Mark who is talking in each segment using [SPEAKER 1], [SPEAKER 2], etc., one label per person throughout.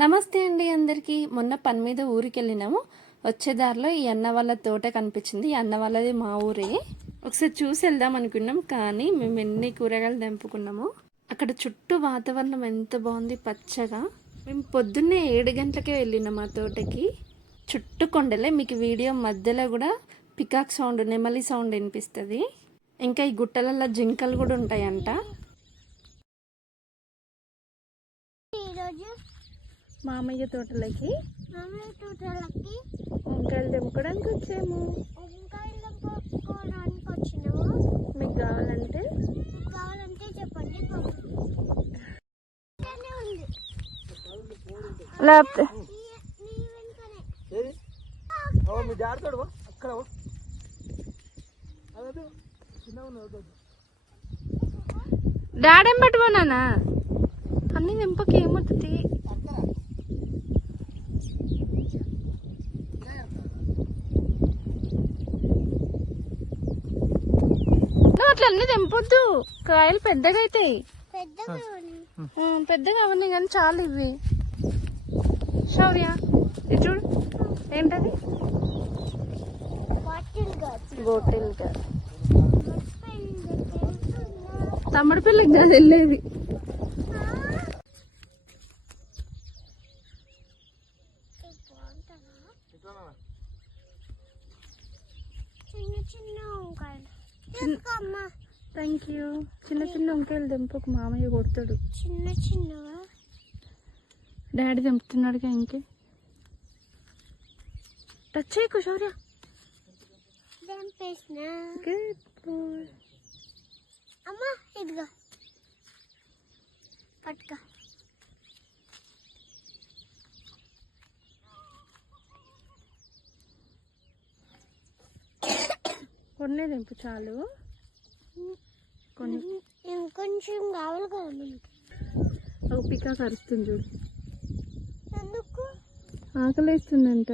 [SPEAKER 1] నమస్తే అండి అందరికీ. మొన్న పని మీద ఊరికి వెళ్ళినాము వచ్చే దారిలో ఈ అన్న వాళ్ళ తోట కనిపించింది. ఈ అన్న వాళ్ళది మా ఊరే. ఒకసారి చూసి వెళ్దాం అనుకున్నాం కానీ మేము ఎన్ని కూరగాయలు తెంపుకున్నాము అక్కడ చుట్టూ వాతావరణం ఎంత బాగుంది పచ్చగా. మేము పొద్దున్నే ఏడు గంటలకే వెళ్ళినాం ఆ తోటకి. చుట్టూ కొండలే మీకు వీడియో మధ్యలో కూడా పికాక్ సౌండ్ నెమలి సౌండ్ వినిపిస్తుంది. ఇంకా ఈ గుట్టలలో జింకలు కూడా ఉంటాయంట. మామయ్య తోటలకి
[SPEAKER 2] మామయ్య తోటలకి
[SPEAKER 1] వంకాయలు తెంపుకోవడానికి వచ్చాము.
[SPEAKER 2] వంకాయలు వచ్చినాము.
[SPEAKER 1] మీకు కావాలంటే?
[SPEAKER 2] కావాలంటే చెప్పండి
[SPEAKER 1] లేకపోతే.
[SPEAKER 3] అక్కడ.
[SPEAKER 1] డాడేం పట్టుకోనానా అన్ని నింపకి ఏమవుతుంది అట్లా అన్ని తెంపొద్దు. కాయలు పెద్దగా అవుతాయి
[SPEAKER 2] పెద్దగా
[SPEAKER 1] అవన్నీ కానీ చాలు ఇవి. శౌర్య ఇది చూడు. ఏంటది?
[SPEAKER 2] బాటిల్.
[SPEAKER 1] తమ్ముడు పిల్లకి కాదు వెళ్ళేది?
[SPEAKER 2] చిన్న చిన్న
[SPEAKER 1] థ్యాంక్ యూ చిన్న చిన్న వంకాయలు తెంపకు మామయ్య కొడతాడు.
[SPEAKER 2] చిన్న చిన్నవా?
[SPEAKER 1] డాడీ తెంపుతున్నాడుగా ఇంకే. టచ్ చేయకు శౌర్య.
[SPEAKER 2] అమ్మా ఇదిగో. పట్టుకో.
[SPEAKER 1] కొన్నే తెంపు చాలు. కొన్ని.
[SPEAKER 2] ఇంకొంచెం కావాలి కదా మనకి.
[SPEAKER 1] ఒక పికా కరుస్తుంది చూడు.
[SPEAKER 2] ఎందుకు?
[SPEAKER 1] ఆకలేస్తుందంట.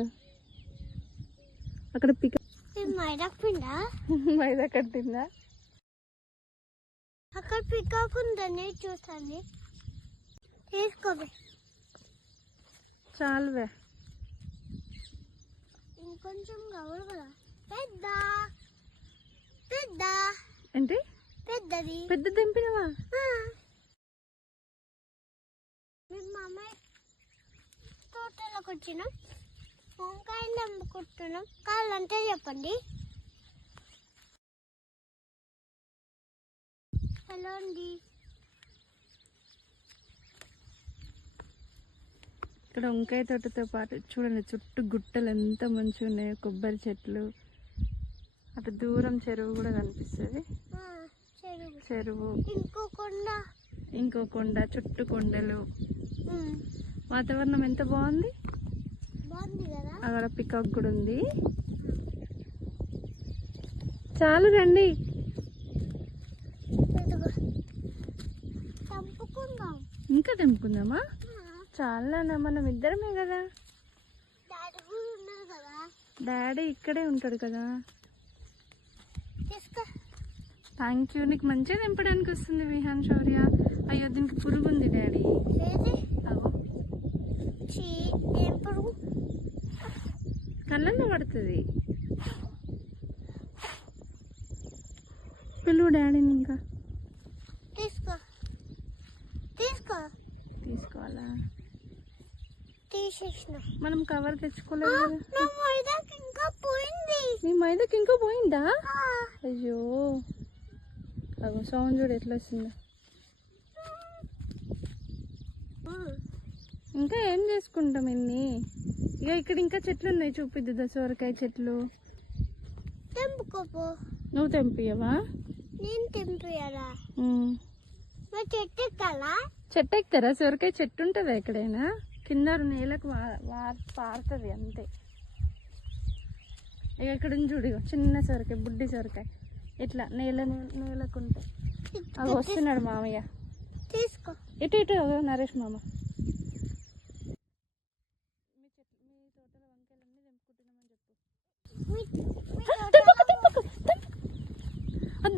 [SPEAKER 1] అక్కడ పిక
[SPEAKER 2] ఇది మైదాకు పిండా?
[SPEAKER 1] మైదా కట్టిందా?
[SPEAKER 2] అక్కడ పికాక్ ఉందని చూస్తాను. తీసుకోవే.
[SPEAKER 1] చాలువే.
[SPEAKER 2] ఇంకొంచెం కావాలి కదా. పెద్ద. పెద్దది.
[SPEAKER 1] పెద్ద తెంపినవా.
[SPEAKER 2] మేము మా అమ్మాయి తోటలోకి వచ్చినాం వంకాయలు అమ్ముకుంటున్నాం కావాలంటే చెప్పండి. హలో అండి.
[SPEAKER 1] ఇక్కడ వంకాయ తోటతో పాటు చూడండి చుట్టూ గుట్టలు ఎంత మంచిగా ఉన్నాయో కొబ్బరి చెట్లు. అటు దూరం చెరువు కూడా కనిపిస్తుంది.
[SPEAKER 2] చెరువు. ఇంకో కొండ.
[SPEAKER 1] ఇంకో కొండ చుట్టూ కొండలు. వాతావరణం ఎంత బాగుంది? అక్కడ పికాక్ కూడా ఉంది. చాలు రండి. ఇంకా తెంపుకుందామా చాలా మనం ఇద్దరమే కదా?
[SPEAKER 2] డాడీ
[SPEAKER 1] ఇక్కడే ఉంటాడు కదా.
[SPEAKER 2] తీసుకో.
[SPEAKER 1] థ్యాంక్ యూ నీకు మంచిగా తెంపడానికి వస్తుంది విహాన్ శౌర్య. అయ్యో దీనికి పురుగు ఉంది డాడీ. కళ్ళల్లో పడుతుంది. పిలువు డాడీని ఇంకా
[SPEAKER 2] తీసుకో. తీసుకో.
[SPEAKER 1] తీసుకోవాలా?
[SPEAKER 2] తీసేసిన.
[SPEAKER 1] మనం కవర్ తెచ్చుకోలేదు
[SPEAKER 2] మైదాకి ఇంకా పోయింది.
[SPEAKER 1] నీ మైదకి ఇంకా పోయిందా?
[SPEAKER 2] ఆ,
[SPEAKER 1] అయ్యో. అగో సౌండ్ చూడు ఎట్లా వస్తుందో. ఇంకా ఏం చేసుకుంటాం ఇన్ని? ఇక ఇక్కడ ఇంకా చెట్లు ఉన్నాయి చూపిద్దు దశవరకాయ చెట్లు.
[SPEAKER 2] తెంపుకోపో.
[SPEAKER 1] నువ్వు తెంపియవా?
[SPEAKER 2] నేను చెట్టు ఎక్కాలా?
[SPEAKER 1] చెట్టు ఎక్కుతారా? సొరకాయ చెట్టు ఉంటుందా ఎక్కడైనా? కింద నేలకు పారుతుంది అంతే. ఇక ఇక్కడ చూడు చిన్న సొరకాయ బుడ్డి సొరకాయ. ఇట్లా నేల నే- నేలకు ఉంటాయి అవి వస్తున్నాడు మామయ్య.
[SPEAKER 2] తీసుకో.
[SPEAKER 1] ఇటు ఇటు నరేష్ మామ.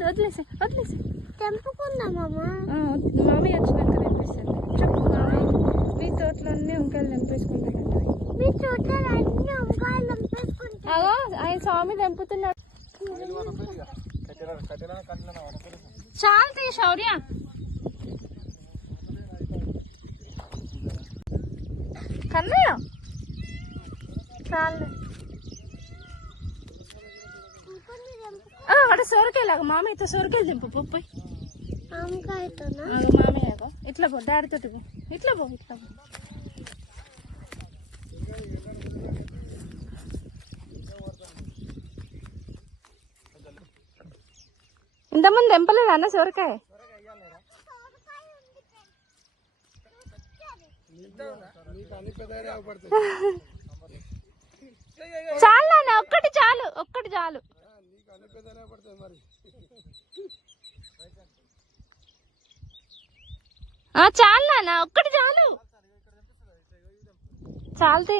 [SPEAKER 1] వదిలేసే వదిలేసే
[SPEAKER 2] తెంపుకుందామమ్మా
[SPEAKER 1] మామయ్య వచ్చినాక తెంపిస్తాను చెప్పు మామయ్య. మీ వంకాయలు
[SPEAKER 2] మీ చూడాలి అన్ని వంకాయలు
[SPEAKER 1] ఆయన స్వామి తెంపుతున్నాడు. తీ శౌర్య కన్నయ్య చాలు అక్కడ సొరకాయలాగా మామయ్యతో సొరకాయలు దింపు పొప్పై
[SPEAKER 2] వంకాయతోనా
[SPEAKER 1] మామయ్య ఇట్లా పో డాడీతో ఇట్లా పో ఇట్లా పో ఇంతమంది తెంపలేదు అన్న సొరకాయ? చాలు నాన్న ఒక్కటి చాలు ఒక్కటి చాలు. చాలు నాన్న ఒక్కటి చాలు. చాలుతే.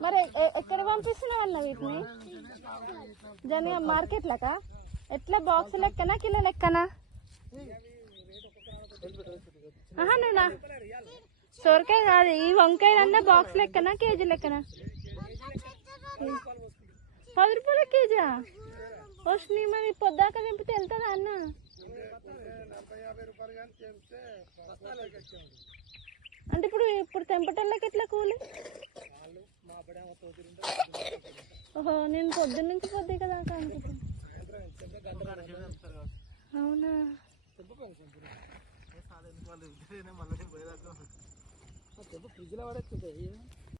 [SPEAKER 1] మరి ఎ- ఎక్కడ పంపిస్తున్నావు అన్న వీటిని జన మార్కెట్ లక ఎట్లా బాక్స్ లెక్కనా కిలో లెక్కనా ఆహా నేనా సొరకాయ కాదు ఈ వంకాయ అన్న బాక్స్ లెక్కనా కేజీ లెక్కనా పది రూపాయల కేజా వస్తుంది మరి పొద్దాక తెంపితే వెళ్తుందా అన్న అంటే ఇప్పుడు ఇప్పుడు తెంపటంలోకి ఎట్లా కూలి? ఓహో నేను పొద్దున్న నుంచి పొద్దు కదా అవునా?
[SPEAKER 3] ఫ్రిడ్జ్లో పడేస్తుంది